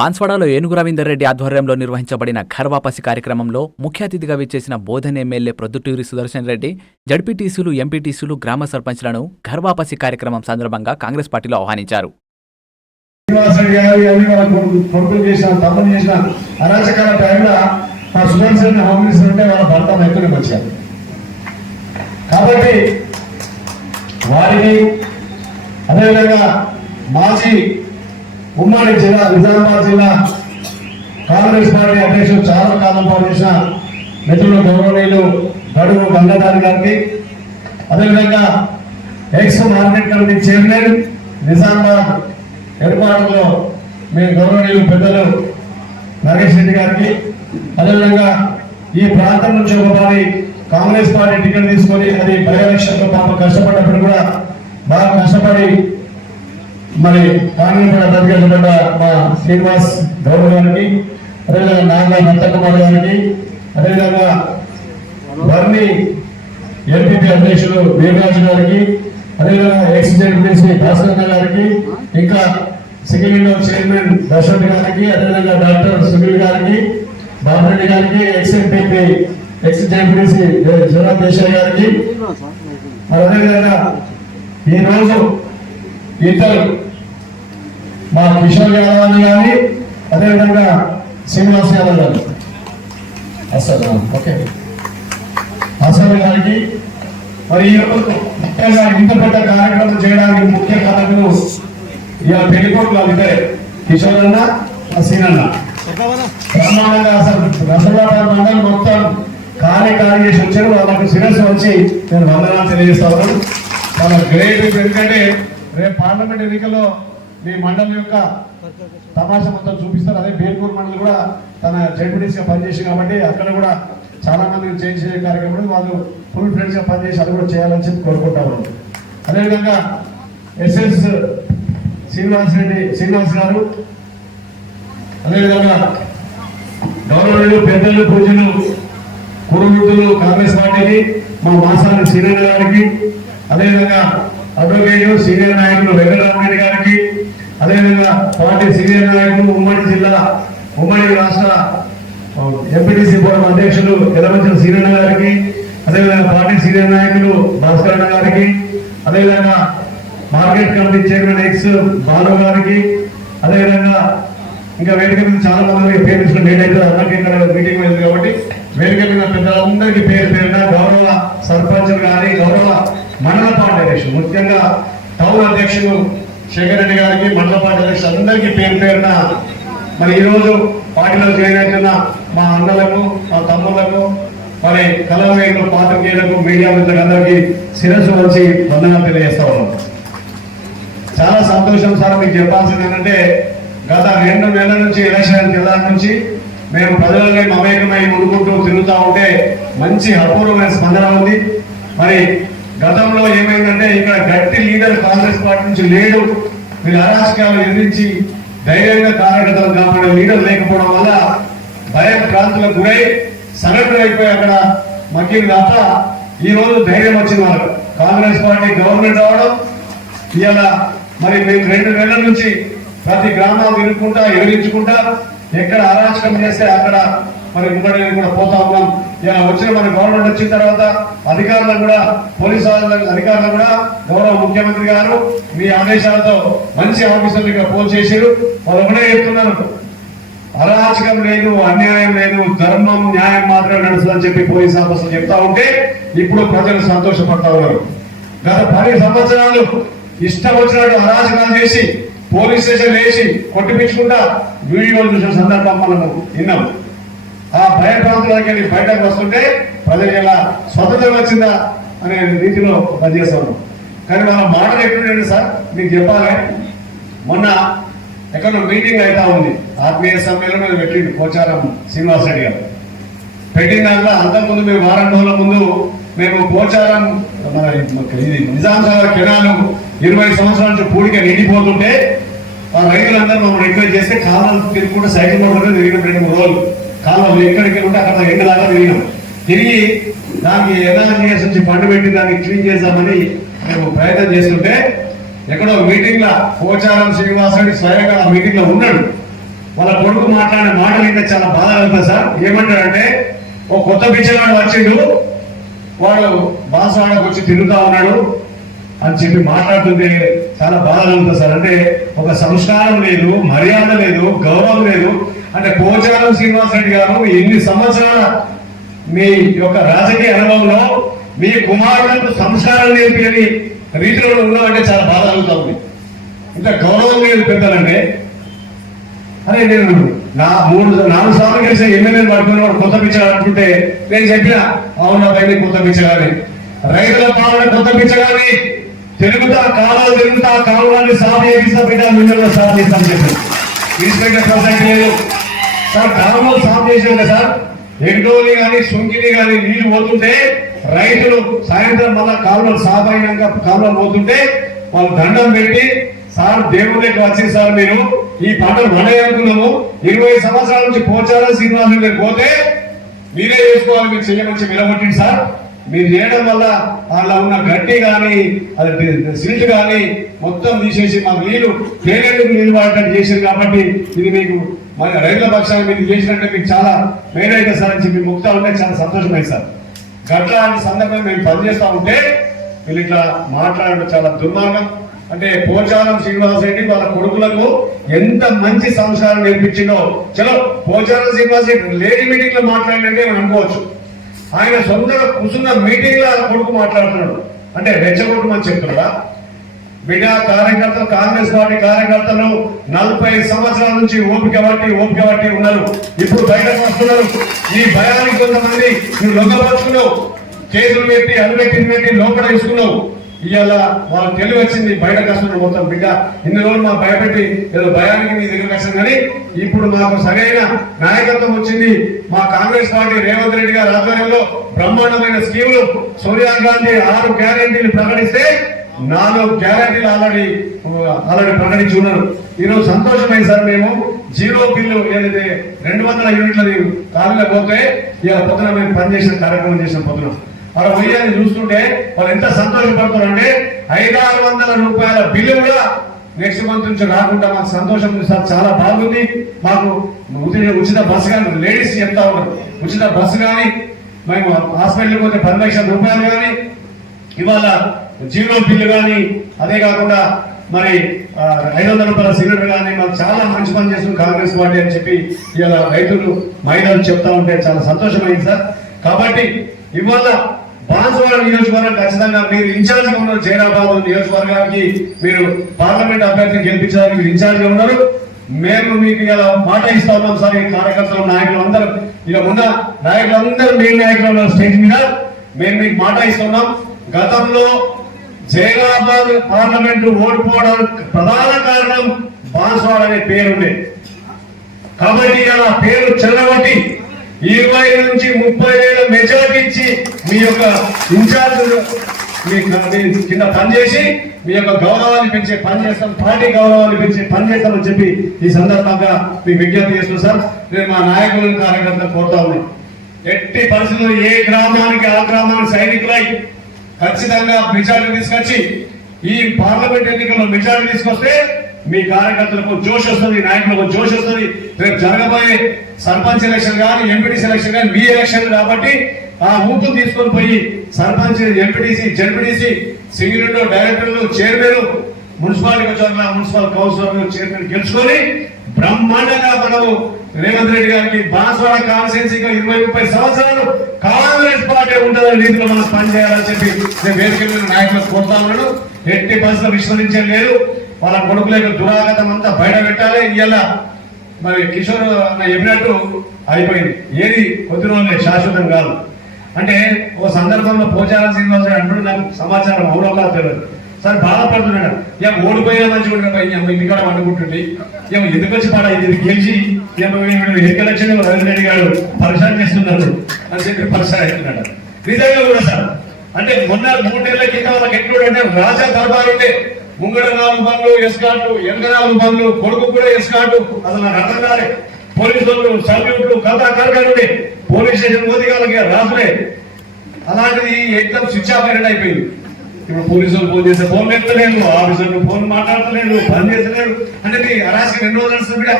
బాన్స్వాడలో ఏనుగు రవీందర్ రెడ్డి ఆధ్వర్యంలో నిర్వహించబడిన ఘర్ వాపసి కార్యక్రమంలో ముఖ్య అతిథిగా విచ్చేసిన బోధన్ ఎమ్మెల్యే ప్రొద్దుటూరి సుదర్శన్ రెడ్డి జడ్పీటీసీలు, ఎంపీటీసీలు, గ్రామ సర్పంచ్లను ఘర్ వాపసి కార్యక్రమం సందర్భంగా కాంగ్రెస్ పార్టీలో ఆహ్వానించారు. కాబట్టి వారికి అదేవిధంగా మాజీ ఉమ్మడి జిల్లా నిజామాబాద్ జిల్లా కాంగ్రెస్ పార్టీ అధ్యక్షుడు చాలా కాలం పాటు చేసిన మిత్రులు గౌరవనీయులు గడువు గంగాధారి గారికి, అదేవిధంగా X market committee chairman Nizamabad ఏర్పాటులో మీ గౌరవనీయులు పెద్దలు నరేష్ రెడ్డి గారికి, అదేవిధంగా ఈ ప్రాంతం నుంచి ఒకసారి కాంగ్రెస్ పార్టీ టికెట్ తీసుకొని అది బై ఎలక్షన్లో పాప కష్టపడ్డప్పుడు కూడా బాగా కష్టపడి మరి కాంగ్రెస్ అభ్యర్థిగా మా శ్రీనివాస్ గౌడ్ గారికి, అదేవిధంగా నాగా నత్తకుమార్ గారికి, అదేవిధంగా వర్ణి ఎంపీపీ అధ్యక్షులు వీరరాజు గారికి, అదేవిధంగా ఎక్స్ జెడ్పీసీ భాస్కర్ గారికి, ఇంకా సింగిల్ విండో చైర్మన్ దశరథ్ గారికి, అదేవిధంగా డాక్టర్ సునీల్ గారికి, బాబురెడ్డి గారికి, ex MPP X ZPC Jagan Desai గారికి, అదేవిధంగా ఈరోజు ఇద్దరు మా కిషోర్ యాదవ్ అని కానీ, అదేవిధంగా శ్రీనివాస్ యాదవ్ గారు ఓకే అసలు గారికి, మరి ఈరోజు ముఖ్యంగా ఇంత పెద్ద కార్యక్రమం చేయడానికి ముఖ్య కారణం ఇవాళ పెళ్లికోట్లు ఇద్దరే, కిషోర్ అన్న, సీనన్న. బ్రహ్మాండంగా అసలు రసలాబాద్ మండలం మొత్తం ఖాళీ చేసి వచ్చారు. వాళ్ళకు శిరస్సు వచ్చి నేను వందనాలు తెలియజేస్తా ఉన్నాను. చాలా గ్రేట్. ఎందుకంటే రేపు పార్లమెంట్ ఎన్నికల్లో మీ మండలం యొక్క తమాషా మొత్తం చూపిస్తారు. అదే బేల్పూర్ మండలి కూడా తన జడ్పీటీసీగా పనిచేసి కాబట్టి అక్కడ కూడా చాలా మంది చేంజ్ చేసే కార్యక్రమం వాళ్ళు ఫుల్ ఫ్రెండ్స్ గా పనిచేసి అది కూడా చేయాలని చెప్పి కోరుకుంటా ఉన్నాం. అదేవిధంగా ఎస్ఎస్ శ్రీనివాస్ గారు, అదేవిధంగా గౌరవనీయులు పెద్దలు పూజలు కురువృద్ధులు కాంగ్రెస్ పార్టీకి మా మాసాని సీనియర్ గారికి, అదేవిధంగా అడ్వకేట్ సీనియర్ నాయకులు వెంకటరామరెడ్డి గారికి, అదేవిధంగా పార్టీ సీనియర్ నాయకులు ఉమ్మడి రాష్ట్ర ఎంపీటీసీ ఫోరం అధ్యక్షులు ఎలమంచల సీనియర్ గారికి, అదేవిధంగా పార్టీ సీనియర్ నాయకులు భాస్కర్ గారికి, అదేవిధంగా market committee chairman X Balu గారికి, అదేవిధంగా ఇంకా వేదిక మీద చాలా మంది పేరు లేట్ అయితే అందరికీ ఇక్కడ మీటింగ్ అయింది కాబట్టి వేదిక మీద పెద్దలందరికీ పేరున గౌరవ సర్పంచులు కానీ, గౌరవ మండల పార్టీ అధ్యక్షులు, ముఖ్యంగా టౌన్ అధ్యక్షులు శేఖర్ రెడ్డి గారికి, మండల పార్టీ అధ్యక్షులు అందరికీ పేరున మరి ఈరోజు పార్టీలో జాయిన్ అవుతున్న మా అన్నలకు, మా తమ్ముళ్లకు, మరి కళావేయులు, పాత్రికేయులకు, మీడియా మిత్రులందరికీ శిరస్సు వచ్చి వందనాలు తెలియజేస్తా ఉన్నాం. చాలా సంతోషం సార్. మీకు చెప్పాల్సింది ఏంటంటే గత 2 నెలల నుంచి ఎలక్షన్ జిల్లా నుంచి మేము ప్రజలని మమేకమై ముందుకుంటూ తిరుగుతూ ఉంటే మంచి అపూర్వమైన స్పందన ఉంది. మరి గతంలో ఏమైందంటే ఇక్కడ గట్టి లీడర్ కాంగ్రెస్ పార్టీ నుంచి లేడు. వీళ్ళు అరాచకాలు ఎదిరించి ధైర్యంగా కార్యకర్తలు కాపాడే లీడర్ లేకపోవడం వల్ల భయం ప్రాంతాలకు గురై సంఘటన అయిపోయి అక్కడ మగ్గిన తప్ప ఈ రోజు ధైర్యం వచ్చింది వాళ్ళకు. కాంగ్రెస్ పార్టీ గవర్నమెంట్ అవడం ఇవాళ మరి మేము 2 నెలల నుంచి ప్రతి గ్రామాలు తిరుగుకుంటా ఎదిరించుకుంటా ఎక్కడ అరాచకం చేస్తే అక్కడ మరి ముందడి కూడా పోతా ఉన్నాం. ఇలా వచ్చిన మన గవర్నమెంట్ వచ్చిన తర్వాత అధికారులు కూడా, పోలీసు అధికారులు కూడా గౌరవ ముఖ్యమంత్రి గారు మీ ఆదేశాలతో మంచి ఆఫీసర్లు ఇక్కడ పోల్ చేశారు. వాళ్ళు ఒకటే చెప్తున్నారు, అరాచకం లేదు, అన్యాయం లేదు, ధర్మం న్యాయం మాత్రమే నడుస్తుందని చెప్పి పోలీసు ఆఫీసర్లు చెప్తా ఉంటే ఇప్పుడు ప్రజలు సంతోషపడతా ఉన్నారు. గత 10 సంవత్సరాలు ఇష్టం వచ్చినట్టు అరాచకాలు చేసి పోలీస్ స్టేషన్ వేసి కొట్టిపించుకుంటా వీడియోలు చూసిన సందర్భం మనము విన్నాం. ఆ భయ ప్రాంతాలకి వెళ్ళి బయటకు వస్తుంటే ప్రజలు ఇలా స్వతంత్రం వచ్చిందా అనే రీతిలో పనిచేస్తాం. కానీ మన మాటలు ఎక్కడుండే సార్ మీకు చెప్పాలి. మొన్న ఎక్కడో మీటింగ్ అవుతా ఉంది, ఆత్మీయ సమ్మేళనం పెట్టిండు పోచారం శ్రీనివాస్ రెడ్డి గారు. పెట్టిన దాంట్లో అంతకుముందు మేము వారం రోజుల ముందు మేము పోచారం ఇది నిజాంసాగర్ కెనాలు 20 సంవత్సరాల నుంచి పూడిక నిండిపోతుంటే ఆ రైతులందరూ మమ్మల్ని రిక్వెస్ట్ చేస్తే కాలువలు తిరుగుకుంటే సైకిల్ మోటార్ తిరిగిన 2-3 రోజులు కాలువలు ఎక్కడికి ఉంటే అక్కడ ఎండలాగా తిరిగినాం. తిరిగి దానికి ఎన్ఆర్జీఎస్ నుంచి ఫండ్ పెట్టి దాన్ని క్లీన్ చేద్దామని మేము ప్రయత్నం చేస్తుంటే ఎక్కడో మీటింగ్ లో పోచారం శ్రీనివాస్ రెడ్డి స్వయంగా ఆ మీటింగ్ లో ఉన్నాడు. వాళ్ళ కొడుకు మాట్లాడిన మాటలు ఇంకా చాలా బాధ అవుతుంది సార్. ఏమంటాడంటే ఒక కొత్త పిచ్చగాడు వచ్చిండు, వాడు బాసవాడకు వచ్చి తిరుగుతా ఉన్నాడు అని చెప్పి మాట్లాడుతుంటే చాలా బాధ కలుగుతుంది సార్. అంటే ఒక సంస్కారం లేదు, మర్యాద లేదు, గౌరవం లేదు. అంటే పోచారం శ్రీనివాస్ రెడ్డి గారు ఎన్ని సంవత్సరాల మీ యొక్క రాజకీయ అనుభవంలో మీ కుమారులకు సంస్కారం నేర్పి రీతిలో ఉన్నామంటే చాలా బాధ కలుగుతా ఉంది. ఇంత గౌరవం లేదు పెద్దలంటే. అరే నేను నాలుగు సార్లు కలిసి ఎమ్మెల్యేలు పడుకున్న వాడు కొత్త పిచ్చగాడు అంటుంటే నేను చెప్పిన అవునా బయట కొత్త పిచ్చగాని, రైతుల పాలన కొత్త పిచ్చగాని, తిరుగుతా కాలాలు తిరుగుతా కాలువని సాగు చేపిస్తా బిడ్డ మిల్లర్లో సాగు చేస్తామని చెప్పి ఇన్స్పెక్టర్ ప్రసక్తి లేదు సార్. కాలంలో సాగు చేసాం కదా సార్. ఎగ్డోని కానీ సుంకిని కానీ నీళ్లు పోతుంటే రైతులు సాయంత్రం మళ్ళా కాలువలు సాగు అయినాక కాలువలు పోతుంటే వాళ్ళు దండం పెట్టి సార్ దేవుడి దగ్గర వచ్చింది సార్, మీరు ఈ పంటలు అనుకున్నాము, 20 సంవత్సరాల నుంచి పోచారం శ్రీనివాస్ దగ్గర పోతే మీరే చేసుకోవాలి, మీరు చెయ్యమని నిలబొట్టింది సార్. మీరు చేయడం వల్ల వాళ్ళ ఉన్న గడ్డి కానీ అది సిల్ట్ కానీ మొత్తం తీసేసి మాకు నీళ్లు పేరెందుకు నీళ్లు వాడటం చేసింది కాబట్టి ఇది మీకు మన రైతుల పక్షాన్ని మీరు చేసినట్టే మీకు చాలా మేలైతే సార్ అని చెప్పి ముక్తా ఉంటే చాలా సంతోషమైంది సార్. గట్లాంటి సందర్భం మేము పనిచేస్తా ఉంటే వీళ్ళు ఇట్లా మాట్లాడడం చాలా దుర్మార్గం. అంటే పోచారం శ్రీనివాస్ రెడ్డి వాళ్ళ కొడుకులకు ఎంత మంచి సంస్కారం నేర్పించిందో. చలో పోచారం శ్రీనివాస్ రెడ్డి లేడీ మీటింగ్ లో మాట్లాడినట్టే మనం అనుకోవచ్చు. ఆయన సొంతగా కూర్చున్న మీటింగ్ లో కొడుకు మాట్లాడుతున్నాడు అంటే రెచ్చగొట్టమని చెప్తున్నాడా? బిడ్డ కార్యకర్తలు, కాంగ్రెస్ పార్టీ కార్యకర్తలు 40 సంవత్సరాల నుంచి ఓపిక బట్టి ఉన్నారు. ఇప్పుడు బయటకు వస్తున్నారు. ఈ భయానికి కొంతమంది నువ్వు లొంగపరుచుకున్నావు, కేసులు పెట్టి పెట్టి లోపల తీసుకున్నావు. ఇవాళ వాళ్ళకి తెలివి వచ్చింది, బయటకు వస్తున్నారు మొత్తం. బిడ్డ ఇన్ని రోజులు మాకు భయపెట్టి ఏదో భయానికి మీ దగ్గరకు వచ్చాం, కానీ ఇప్పుడు మాకు సరైన నాయకత్వం వచ్చింది. మా కాంగ్రెస్ పార్టీ రేవంత్ రెడ్డి గారి ఆధ్వర్యంలో బ్రహ్మాండమైన స్కీములు, సోనియా గాంధీ 6 గ్యారెంటీలు ప్రకటిస్తే 4 గ్యారెంటీలు ఆల్రెడీ ప్రకటించి ఉన్నారు. ఈరోజు సంతోషమైంది సార్. మేము 0 బిల్లు ఏదైతే 200 యూనిట్లది కాలంలో పోతే ఇలా పొద్దున మేము పనిచేసిన కార్యక్రమం చేసిన పొద్దున అలా పోయాన్ని చూస్తుంటే వాళ్ళు ఎంత సంతోషపడుతున్నారంటే 500-600 రూపాయల బిల్లు కూడా నెక్స్ట్ మంత్ నుంచి రాకుండా మాకు సంతోషం ఉంది సార్. చాలా బాగుంది. మాకు ఉచిత బస్సు కానీ లేడీస్ చెప్తా ఉన్నారు, ఉచిత బస్సు కానీ, మేము హాస్పిటల్కి పోతే 10 లక్షల రూపాయలు కానీ, ఇవాళ 0 బిల్లు కానీ, అదే కాకుండా మరి 500 రూపాయల సిలిండర్ కానీ మాకు చాలా మంచి పని చేస్తుంది కాంగ్రెస్ పార్టీ అని చెప్పి ఇవాళ రైతులు మహిళలు చెప్తా ఉంటే చాలా సంతోషమైంది సార్. కాబట్టి ఇవాళ బాన్సువాడ నియోజకవర్గం ఖచ్చితంగా మీరు ఇన్ఛార్జ్గా ఉన్నారు. జైరాబాద్ నియోజకవర్గానికి మీరు పార్లమెంట్ అభ్యర్థిని గెలిపించడానికి మీరు ఇన్ఛార్జ్గా ఉన్నారు. మేము మీకు ఇలా మాట ఇస్తా ఉన్నాం సార్. ఈ కార్యకర్తలు, నాయకులు అందరూ, ఇలా ఉన్న నాయకులందరూ మీ నాయకులు స్టేజ్ మీద మేము మీకు మాట ఇస్తున్నాం. గతంలో జైరాబాద్ పార్లమెంట్ ఓడిపోవడానికి ప్రధాన కారణం బాన్సువాడ అనే పేరుండే. కాబట్టి ఇలా పేరు చెల్లబట్టి 20 నుంచి 30,000 మెజార్టీ ఇచ్చి మీ యొక్క ఇన్ఛార్జ్ మీ కింద పనిచేసి మీ యొక్క గౌరవాన్ని పెంచే పని చేస్తాం, పార్టీ గౌరవాన్ని పెంచే పని చేస్తామని చెప్పి ఈ సందర్భంగా మీకు విజ్ఞప్తి చేస్తున్నాం సార్. నేను మా నాయకులను, కార్యకర్తలు కోరుతా ఉన్నాం, ఎట్టి పరిస్థితుల్లో ఏ గ్రామానికి ఆ గ్రామానికి సైనికులై ఖచ్చితంగా మెజార్టీ తీసుకొచ్చి ఈ పార్లమెంట్ ఎన్నికల్లో మెజార్టీ తీసుకొస్తే మీ కార్యకర్తలకు జోష్ వస్తుంది, నాయకులకు జోష్ వస్తుంది. రేపు జరగబోయే సర్పంచ్ ఎలక్షన్ కానీ, ఎంపీటీసీ ఎలక్షన్ కానీ మీ ఎలక్షన్ కాబట్టి ఆ ఊపు తీసుకొని పోయి సర్పంచ్, ఎంపీటీసీ, జెడ్పీటీసీ, సింగిల్ డైరెక్టర్లు, chairman, municipality municipal councillor, chairman గెలుచుకొని బ్రహ్మాండంగా మనము రేవంత్ రెడ్డి గారికి బాన్సువాడ కాన్స్టిట్యున్సీగా 20-30 సంవత్సరాలు కాంగ్రెస్ పార్టీ ఉంటుందని రీతిలో మనం పనిచేయాలని చెప్పి నేను వేదిక మీద నాయకులకు కోరుతా ఉన్నాను. ఎట్టి పరిస్థితులు విస్మరించే లేదు. వాళ్ళ కొడుకుల యొక్క దురాగతం అంతా బయట పెట్టాలి. ఇవాళ మరి కిషోర్ చెప్పినట్టు అయిపోయింది, ఏది కొద్ది రోజులే, శాశ్వతం కాదు. అంటే ఒక సందర్భంలో పోచారం శ్రీనివాస్ అంటున్నాడు, నాకు సమాచారం అవునో కాదు తెలియదు సార్. బాధపడుతున్నాడు, ఏం ఓడిపోయినా మంచిగా ఉండే ఇంటికాడ వండుకుంటుంది, ఏమో ఎందుకు వచ్చి పాడ ఇది గెలిచి ఎలక్షన్ రవీంద్ర రెడ్డి గారు పరిశాన్ చేస్తున్నారు అని చెప్పి పరిశాన్ అవుతున్నాడు. నిజంగా కూడా సార్, అంటే మొన్న 3 నెలల కింద వాళ్ళకి ఎట్లు అంటే రాజా దర్బార్ ఉంటే ముంగడ 4 బండ్లు ఎస్కాటు, వెనక 4 బండ్లు, కొడుకు కూడా ఎస్కాటు. అసలు నాకు అర్థం కాలే. పోలీసులు సల్యూట్లు కథ కరగండి, పోలీస్ స్టేషన్ మోదీ వాళ్ళకి రాసులే. అలాంటిది ఎగ్జామ్ స్విచ్ ఆఫ్ అయిపోయింది. ఇప్పుడు పోలీసులు ఫోన్ చేస్తే ఫోన్ ఎత్తలేదు, ఆఫీసర్లు ఫోన్ మాట్లాడతలేదు, పని చేస్తలేదు. అంటే మీ అరాజకం ఎన్ని రోజులు నడుస్తుంది బిడ్డ?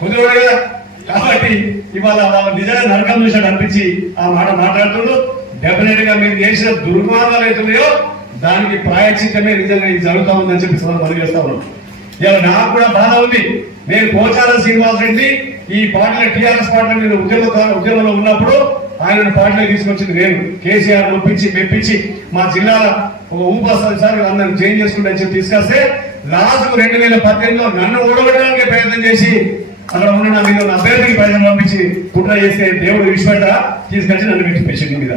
కుదరడు కదా. కాబట్టి ఇవాళ వాళ్ళ నిజంగా నరకం చూసినట్టు అనిపించి ఆ మాట మాట్లాడుతుండ్రు. డెఫినెట్ గా మీరు చేసిన దుర్మార్గాలు అవుతున్నాయో దానికి ప్రాయశ్చిత్తమే నిజంగా ఇది జరుగుతా ఉందని చెప్పి మనం చేస్తా ఉన్నాం. ఇలా నాకు కూడా బాధ ఉంది. నేను పోచారం శ్రీనివాస్ రెడ్డి ఈ పార్టీలో టీఆర్ఎస్ పార్టీలో నేను ఉద్యమంలో ఉన్నప్పుడు ఆయన పార్టీలో తీసుకొచ్చింది నేను. కేసీఆర్ ఒప్పించి మెప్పించి మా జిల్లాలో ఒక ఊపాసారి సార్ అందరిని చేంజ్ చేసుకుంటా అని చెప్పి తీసుకొస్తే లాస్ట్ 2018లో నన్ను ఓడగొట్టడానికి ప్రయత్నం చేసి అక్కడ ఉన్న నా మీద అభ్యర్థికి ప్రజలు పంపించి కుట్ర చేస్తే దేవుడు విశ్వట తీసుకొచ్చి నన్ను పెట్టి పేషెంట్ మీద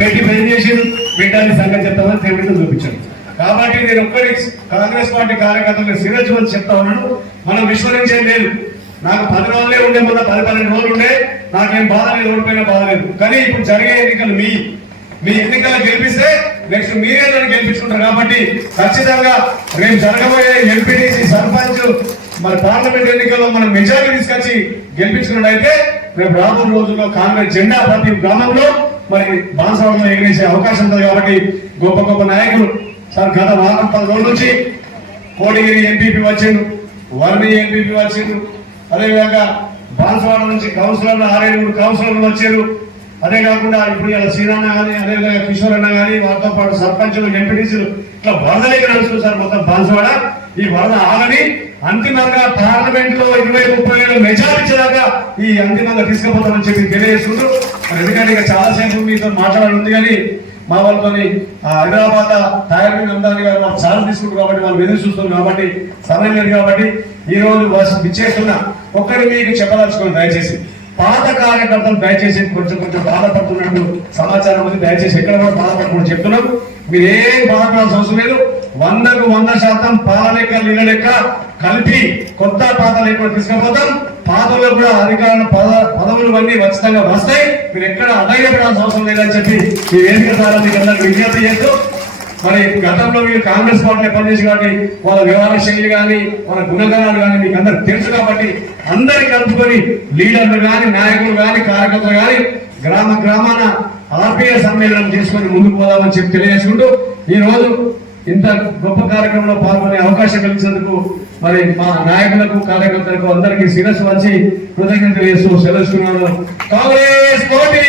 పెట్టి ప్రయత్నం చేసి పెట్టాలని సంగతి చెప్తామని దేవుడితో చూపించాడు. కాబట్టి నేను ఒక్కరి కాంగ్రెస్ పార్టీ కార్యకర్తలు శిరజ్వల్ చెప్తా ఉన్నాను, మనం విస్మరించేది లేదు. నాకు 10 రోజులే ఉండే, మొన్న 10-12 రోజులు ఉండే, నాకేం బాధ లేదు, ఓడిపోయినా బాధ లేదు. కానీ ఇప్పుడు జరిగే ఎన్నికలు మీ ఎన్నికలు గెలిపిస్తే నెక్స్ట్ మీరే నన్ను గెలిపించుకుంటారు. కాబట్టి ఖచ్చితంగా రేపు జరగబోయే ఎంపీటీసీ సర్పంచ్ మరి పార్లమెంట్ ఎన్నికల్లో మనం మెజారిటీ తీసుకొచ్చి గెలిపించుకున్నట్టయితే రేపు రాబో రోజుల్లో కాంగ్రెస్ జెండా ప్రతి గ్రామంలో మరి బాన్సవాడలో ఎగిరేసే అవకాశం ఉంది. కాబట్టి గొప్ప గొప్ప నాయకులు సార్ గత వారం 10 రోజుల నుంచి కోడిగిరి ఎంపీపీ వచ్చిండు, వర్ణి ఎంపీపీ వచ్చిండు, అదేవిధంగా బాన్సవాడ నుంచి కౌన్సిలర్లు 6-7 కౌన్సిలర్లు వచ్చారు. అదే కాకుండా ఇప్పుడు ఇలా శ్రీరాణ కానీ అదేవిధంగా కిషోర్ అన్న కానీ వారితో పాటు సర్పంచులు ఎంపీటీసీలు ఇట్లా వరదలకి నడుస్తుంది సార్ మొత్తం బాన్సవాడ. ఈ వరద ఆగని అంతిమంగా పార్లమెంట్ లో 20-30 మెజారిటీ దాకా ఈ అంతిమంగా తీసుకుపోతామని చెప్పి తెలియజేసుకుంటూ ఎందుకంటే ఇక చాలాసేపు మీతో మాట్లాడాలి ఉంది. కానీ మా వాళ్ళతో హైదరాబాద్ తాయర్ అందాని గారు వాళ్ళు చాలా తీసుకుంటారు కాబట్టి వాళ్ళు ఎదురు చూస్తున్నారు కాబట్టి సమయం లేదు. కాబట్టి ఈ రోజు విచ్చేస్తున్నా ఒక్కరి మీకు చెప్పదలుచుకోండి. దయచేసి పాత కార్యకర్తలు దయచేసి కొంచెం బాధపడుతున్నట్టు సమాచారం ఉంది. దయచేసి ఎక్కడ కూడా బాధపడకుండా చెప్తున్నాం. మీరు ఏం బాధపడాల్సిన అవసరం లేదు. 100% పాల లెక్క నీళ్ళ లెక్క కలిపి కొత్త పాత లెక్క తీసుకుపోతాం. పాతలో కూడా అధికారుల పదవులు అన్ని ఖచ్చితంగా వస్తాయి. మీరు ఎక్కడ అధైర్యపడాల్సిన అవసరం లేదని చెప్పి ఈ వేదిక ద్వారా మీకు అందరికి విజ్ఞప్తి చేస్తూ మరి గతంలో మీరు కాంగ్రెస్ పార్టీలో పనిచేసి కాబట్టి వాళ్ళ వ్యవహార శైలి కానీ వాళ్ళ గుణగణాలు కానీ మీకు అందరికి తెలుసు. కాబట్టి అందరికి కలుపుకొని లీడర్లు కానీ నాయకులు కానీ కార్యకర్తలు కానీ గ్రామాన ఆర్పీఐ సమ్మేళనం చేసుకొని ముందుకు పోదామని చెప్పి తెలియజేసుకుంటూ ఈ రోజు ఇంత గొప్ప కార్యక్రమంలో పాల్గొనే అవకాశం కలిగినందుకు మరి మా నాయకులకు కార్యకర్తలకు అందరికీ శిరస్సు వచ్చి కృతజ్ఞతలు చేస్తూ సెలవుస్తున్నాను. కాంగ్రెస్ పార్టీ.